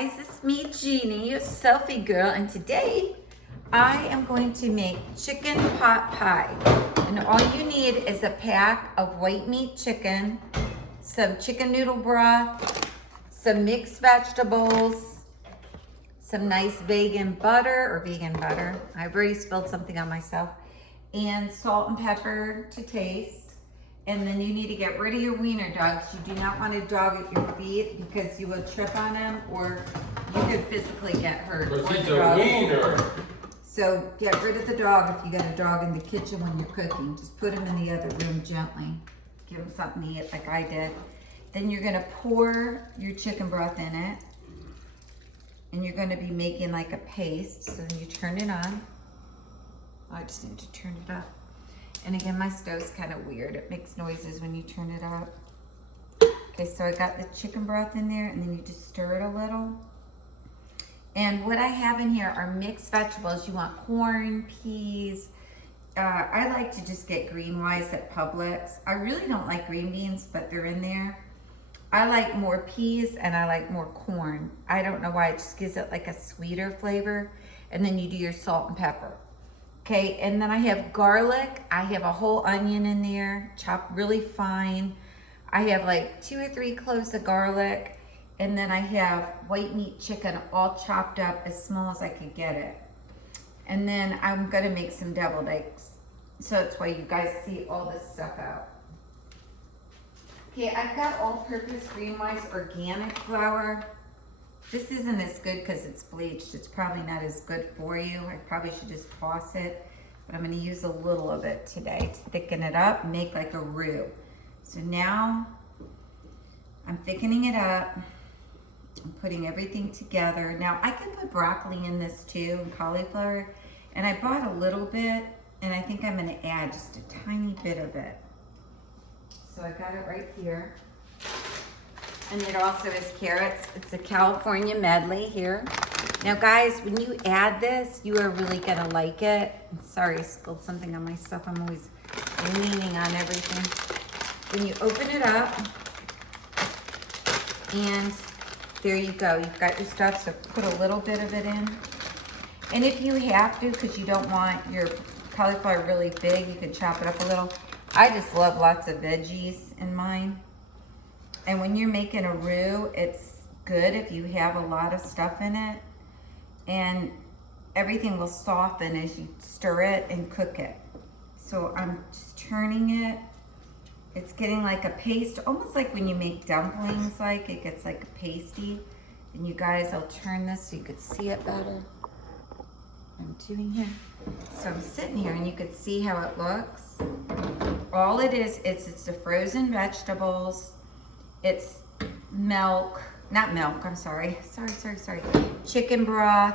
guys, it's me, Jeannie, your selfie girl, and today I am going to make chicken pot pie. And all you need is a pack of white meat chicken, some chicken noodle broth, some mixed vegetables, some nice vegan butter, I've already spilled something on myself, and salt and pepper to taste. And then you need to get rid of your wiener dogs. You do not want a dog at your feet because you will trip on them or you could physically get hurt. Because he's a wiener. So get rid of the dog if you got a dog in the kitchen when you're cooking. Just put him in the other room gently. Give him something to eat like I did. Then you're gonna pour your chicken broth in it. And you're gonna be making like a paste. So then you turn it on. I just need to turn it up. And again, my stove's kind of weird. It makes noises when you turn it up. Okay, so I got the chicken broth in there, and then you just stir it a little. And what I have in here are mixed vegetables. You want corn, peas. I like to just get green rice at Publix. I really don't like green beans, but they're in there. I like more peas, and I like more corn. I don't know why, it just gives it like a sweeter flavor. And then you do your salt and pepper. Okay, and then I have garlic. I have a whole onion in there, chopped really fine. I have like 2 or 3 cloves of garlic. And then I have white meat chicken all chopped up as small as I could get it. And then I'm gonna make some deviled eggs. So that's why you guys see all this stuff out. Okay, I've got all-purpose green rice organic flour. This isn't as good because it's bleached. It's probably not as good for you. I probably should just toss it, but I'm gonna use a little of it today to thicken it up, make like a roux. So now I'm thickening it up. I'm putting everything together. Now I can put broccoli in this too, and cauliflower, and I bought a little bit, and I think I'm gonna add just a tiny bit of it. So I got it right here. And it also is carrots. It's a California medley here. Now guys, when you add this, you are really gonna like it. I'm sorry, I spilled something on my stuff. I'm always leaning on everything. When you open it up, and there you go. You've got your stuff, so put a little bit of it in. And if you have to, because you don't want your cauliflower really big, you can chop it up a little. I just love lots of veggies in mine. And when you're making a roux, it's good if you have a lot of stuff in it. And everything will soften as you stir it and cook it. So I'm just turning it. It's getting like a paste, almost like when you make dumplings, like it gets like a pasty. And you guys, I'll turn this so you could see it better. I'm doing here. So I'm sitting here and you could see how it looks. All it is, it's the frozen vegetables. It's milk, not milk, I'm sorry. Sorry. Chicken broth.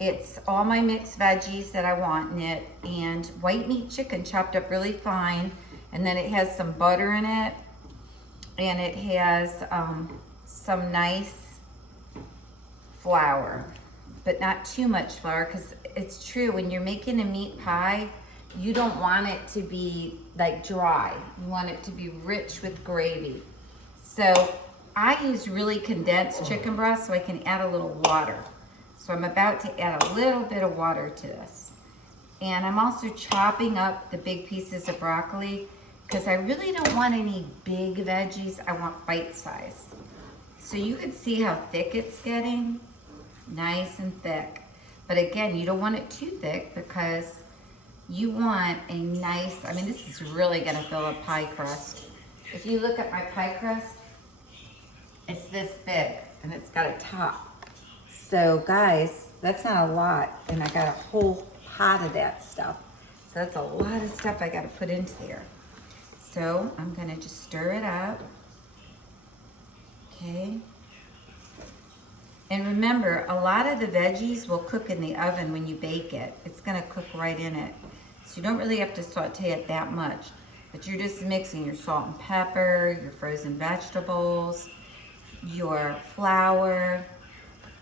It's all my mixed veggies that I want in it, and white meat chicken chopped up really fine. And then it has some butter in it, and it has some nice flour, but not too much flour, because it's true, when you're making a meat pie, you don't want it to be like dry. You want it to be rich with gravy. So I use really condensed chicken broth so I can add a little water. So I'm about to add a little bit of water to this. And I'm also chopping up the big pieces of broccoli because I really don't want any big veggies. I want bite size. So you can see how thick it's getting. Nice and thick. But again, you don't want it too thick because you want a nice, I mean, this is really gonna fill a pie crust. If you look at my pie crust, it's this big and it's got a top. So guys, that's not a lot, and I got a whole pot of that stuff. So that's a lot of stuff I gotta put into there. So I'm gonna just stir it up. Okay. And remember, a lot of the veggies will cook in the oven when you bake it. It's gonna cook right in it. So you don't really have to saute it that much, but you're just mixing your salt and pepper, your frozen vegetables, your flour,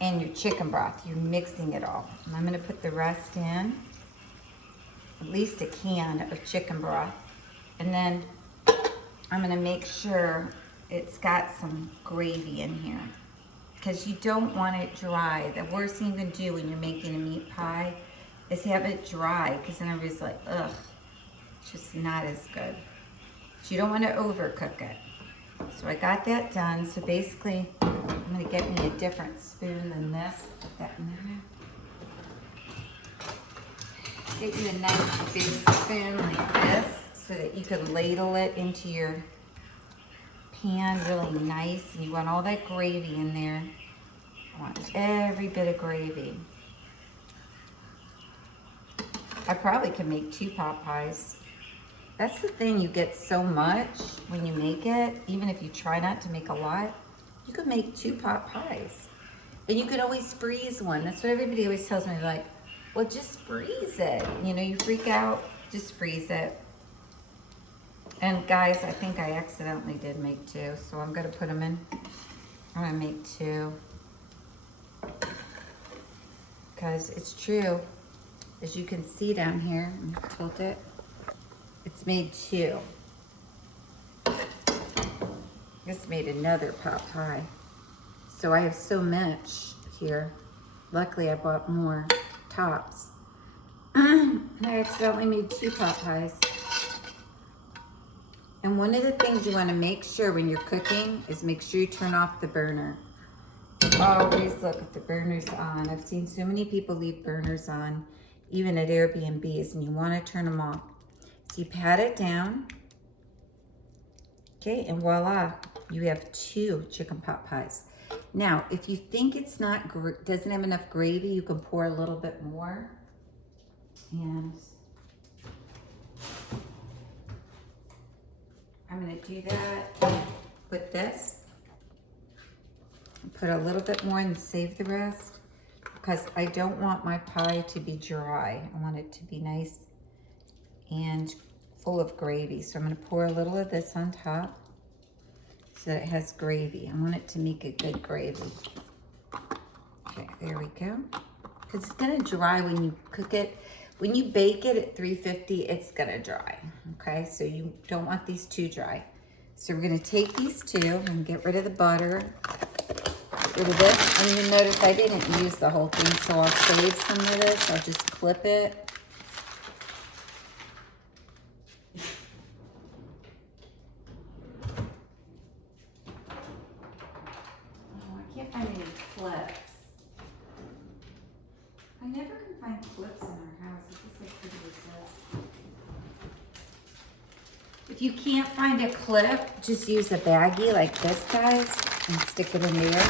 and your chicken broth. You're mixing it all. And I'm gonna put the rest in, at least a can of chicken broth. And then I'm gonna make sure it's got some gravy in here. because you don't want it dry. The worst thing you can do when you're making a meat pie is have it dry, because then everybody's like, ugh, it's just not as good. So you don't want to overcook it. So I got that done. So basically, I'm gonna get me a different spoon than this. Put that in there. Get you a nice big spoon like this so that you can ladle it into your pan really nice. And you want all that gravy in there. I want every bit of gravy. I probably can make 2 pot pies. That's the thing, you get so much when you make it, even if you try not to make a lot, you could make 2 pot pies. And you could always freeze one. That's what everybody always tells me, like, well, just freeze it. You know, you freak out, just freeze it. And guys, I think I accidentally did make 2, so I'm gonna put them in. I'm gonna make 2. Because it's true, as you can see down here, I'm gonna tilt it. It's made 2. This made another pot pie. So I have so much here. Luckily I bought more tops. And I accidentally made 2 pot pies. And one of the things you want to make sure when you're cooking is make sure you turn off the burner. Always look if the burner's on. I've seen so many people leave burners on, even at Airbnbs, and you want to turn them off. So you pat it down, okay, and voila, you have 2 chicken pot pies. Now, if you think it's not doesn't have enough gravy, you can pour a little bit more. And I'm gonna do that with this. Put a little bit more and save the rest, because I don't want my pie to be dry. I want it to be nice and full of gravy. So I'm gonna pour a little of this on top so that it has gravy. I want it to make a good gravy. Okay, there we go. Because it's gonna dry when you cook it. When you bake it at 350, it's gonna dry, okay? So you don't want these too dry. So we're gonna take these 2 and get rid of the butter, get rid of this. And you notice I didn't use the whole thing, so I'll save some of this. I'll just clip it. I never can find clips in our house. It's just like pretty as this. If you can't find a clip, just use a baggie like this, guys, and stick it in there.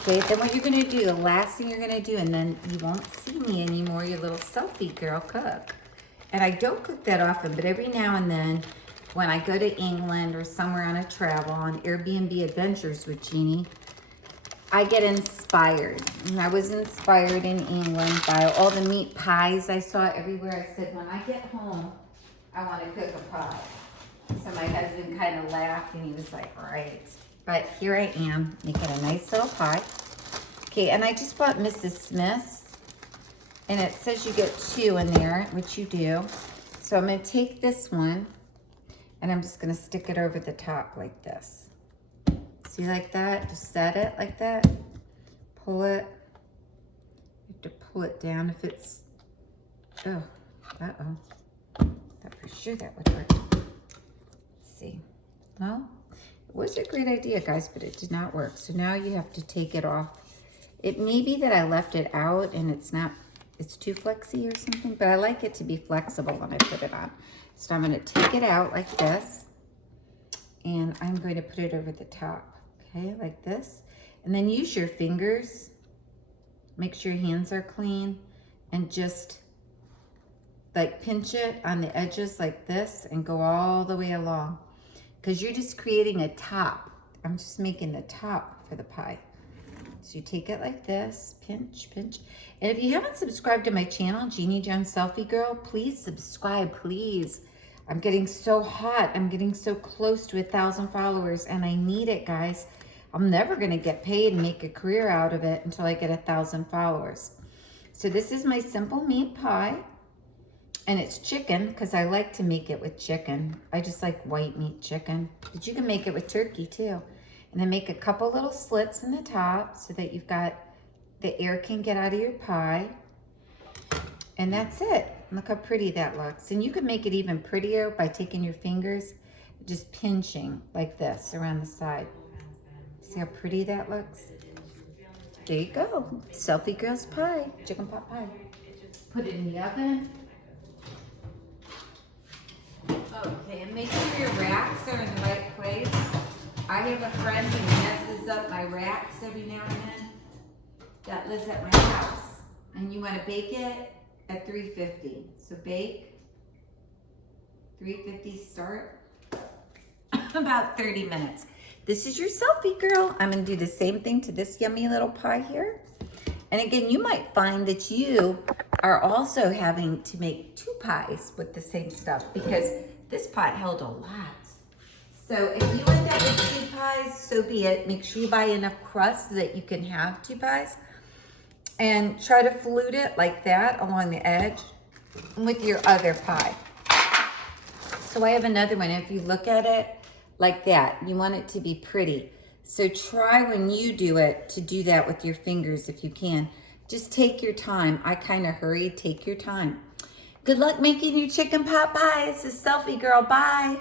Okay, then what you're gonna do, the last thing you're gonna do, and then you won't see me anymore, your little selfie girl cook. And I don't cook that often, but every now and then, when I go to England or somewhere on a travel, on Airbnb adventures with Jeannie, I get inspired. And I was inspired in England by all the meat pies I saw everywhere. I said, when I get home, I want to cook a pie. So my husband kind of laughed and he was like, right. But here I am making a nice little pie. Okay, and I just bought Mrs. Smith's. And it says you get 2 in there, which you do. So I'm going to take this one and I'm just going to stick it over the top like this. See, like that? Just set it like that. Pull it. You have to pull it down if it's... Oh, uh-oh. Thought for sure that would work. Let's see. Well, it was a great idea, guys, but it did not work. So now you have to take it off. It may be that I left it out and it's not... It's too flexy or something, but I like it to be flexible when I put it on. So I'm going to take it out like this. And I'm going to put it over the top. Okay, like this. And then use your fingers. Make sure your hands are clean. And just like pinch it on the edges like this and go all the way along. Because you're just creating a top. I'm just making the top for the pie. So you take it like this, pinch, pinch. And if you haven't subscribed to my channel, Jeannie Jones Selfie Girl, please subscribe, please. I'm getting so hot. I'm getting so close to 1,000 followers and I need it, guys. I'm never gonna get paid and make a career out of it until I get 1,000 followers. So this is my simple meat pie and it's chicken because I like to make it with chicken. I just like white meat chicken, but you can make it with turkey too. And then make a couple little slits in the top so that you've got, the air can get out of your pie. And that's it. Look how pretty that looks. And you can make it even prettier by taking your fingers, just pinching like this around the side. See how pretty that looks? There you go. Selfie girl's pie, chicken pot pie. Put it in the oven. Okay, and make sure your racks are in the right place. I have a friend who messes up my racks every now and then that lives at my house. And you want to bake it at 350. So bake, 350 start, about 30 minutes. This is your selfie girl. I'm gonna do the same thing to this yummy little pie here. And again, you might find that you are also having to make 2 pies with the same stuff because this pot held a lot. So if you end up with 2 pies, so be it. Make sure you buy enough crust so that you can have 2 pies. And try to flute it like that along the edge with your other pie. So I have another one. If you look at it like that, you want it to be pretty. So try when you do it to do that with your fingers if you can. Just take your time. I kind of hurried. Take your time. Good luck making your chicken pot pies. This is Selfie Girl. Bye.